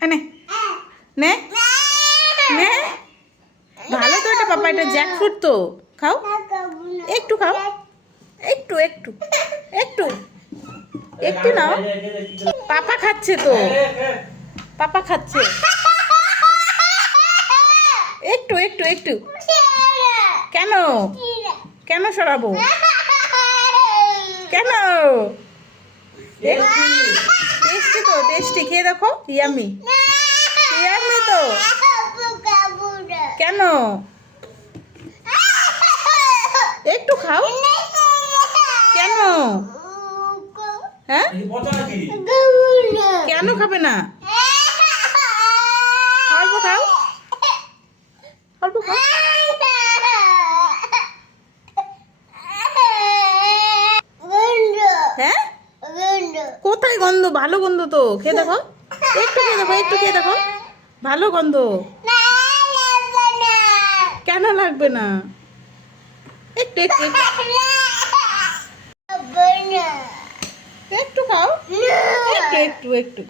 নে নে নে ভালো তো এটা পাপা, এটা জ্যাকফ্রুট তো, খাও একটু, খাও একটু একটু একটু একটু নাও। পাপা খাচ্ছে তো, পাপা খাচ্ছে, একটু একটু একটু। কেন কেন সরাবো, কেন? টেস্টি তো, টেস্টি, খেয়ে দেখো, ইয়ামি ইয়ামি তো। কেন? একটু খাও। কেন? হ্যাঁ কেন খাবে না? অল্প খাও, অল্প খাও। হ্যাঁ কোথায় গন্ধ? ভালো গন্ধ তো, খেয়ে দেখো, একটু খেয়ে দেখো, একটু খেয়ে দেখো, ভালো গন্ধ। কেন লাগবে না? একটু একটু একটু খাও, একটু একটু একটু